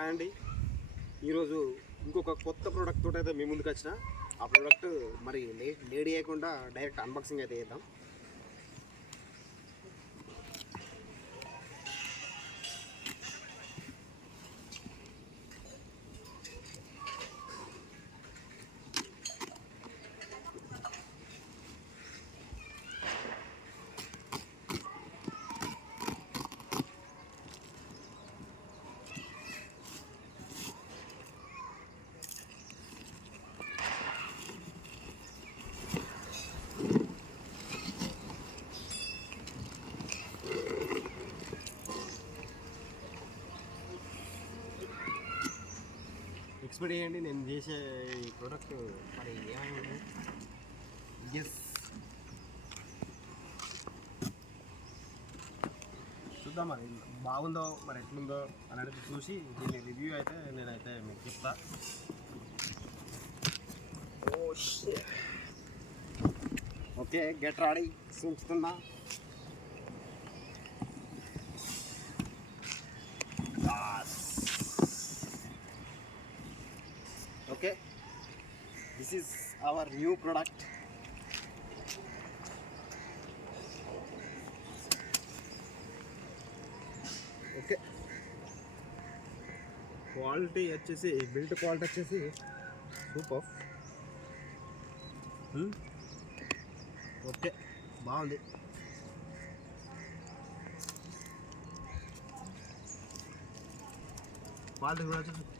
Hi అండి. ఈరోజు ఇంకొక కొత్త ప్రోడక్ట్ తోటి అయితే మీ ముందుకు వచ్చిన. ఆ ప్రోడక్ట్ మరి లేట్ లేడీ అయ్యకుండా డైరెక్ట్ అన్బాక్సింగ్ అయితే చేద్దాం. ఎక్స్పెక్ట్ చేయండి నేను చేసే ఈ ప్రోడక్ట్ మరి ఏమై ఉంటుంది ఎస్ చూద్దాం మరి బాగుందో మరి ఎట్లుందో అనేది చూసి దీని రివ్యూ అయితే నేనైతే మీకు చెప్తా. ఓకే గెట్ రాడీ చూస్తున్నా okay this is our new product okay quality వచ్చేసి బిల్డ్ క్వాలిటీ వచ్చేసి సూపర్ ఓకే బాగుంది క్వాలిటీ కూడా వచ్చేసి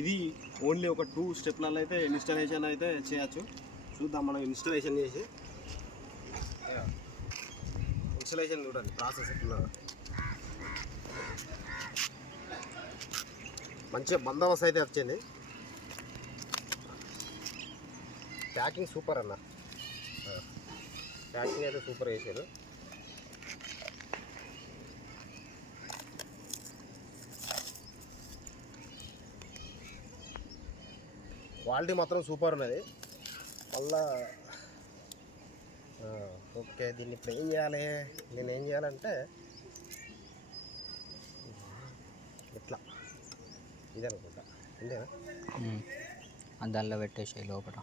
ఇది ఓన్లీ ఒక టూ స్టెప్లలో అయితే ఇన్స్టాలేషన్ అయితే చేయొచ్చు. చూద్దాం మనం ఇన్స్టాలేషన్ చేసి. ఇన్స్టాలేషన్ చూడండి ప్రాసెస్ ఎట్లున్నదో మంచిగా బందోబస్తు అయితే వచ్చింది. ప్యాకింగ్ సూపర్ అన్న. ప్యాకింగ్ అయితే సూపర్ వేసారు క్వాలిటీ మాత్రం సూపర్ ఉన్నది. మళ్ళా ఓకే దీన్ని ఇప్పుడు ఏం చేయాలి? నేను ఏం చేయాలంటే ఇట్లా. ఇది అనుకుంటా. ఇంతేనా? దానిలో పెట్టేసి లోపల.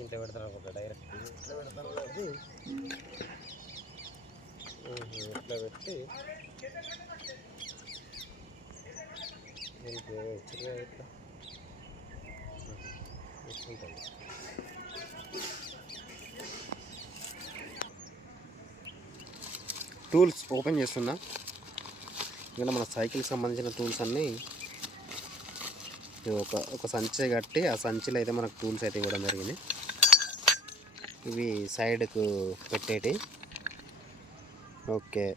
దీంట్లో పెడతాను అనుకుంటా డైరెక్ట్ ఇట్లా ఇట్లా పెట్టి. దీనికి ఇట్లా టూల్స్ ఓపెన్ చేస్తున్నా. ఇంకా మన సైకిల్కి సంబంధించిన టూల్స్ అన్నీ ఒక ఒక సంచి కట్టి ఆ సంచిలో అయితే మనకు టూల్స్ అయితే ఇవ్వడం జరిగింది. ఇవి సైడ్కు పెట్టేటి. ఓకే.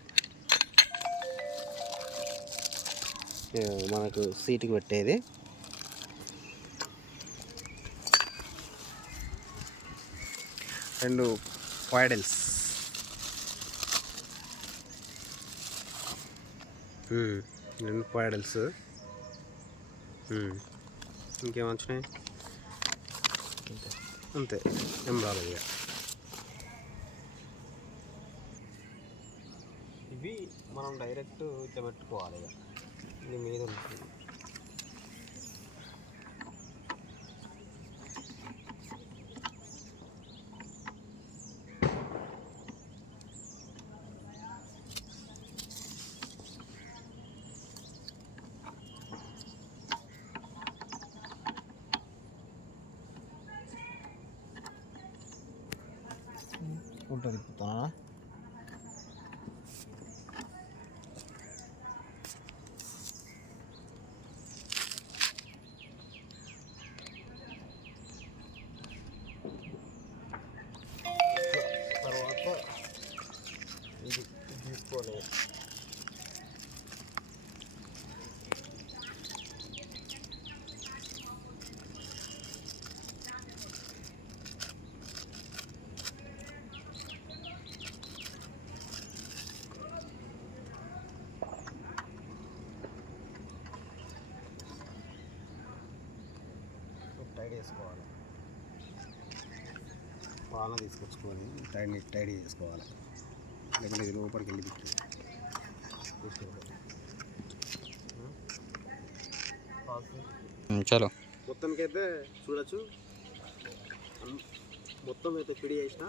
మనకు సీటుకి పెట్టేది. రెండు పాయిడల్స్. రెండు పాయిడల్స్. Hmm. ఇంకేం వచ్చినాయి? అంతే. ఏం రాలేదు ఇక. ఇవి మనం డైరెక్ట్ ఇట్లా పెట్టుకోవాలి ఇక. ఇది మీద ఉంటుంది. কোনটা দিত না టైడ్ వేసుకోవాలి పాలన తీసుకొచ్చుకొని టైడ్ టైడ్ చేసుకోవాలి. లేకపోతే ఇది లోపలికి వెళ్ళి పెట్టి చలో. మొత్తానికైతే చూడొచ్చు. మొత్తం అయితే పిడి చేసిన.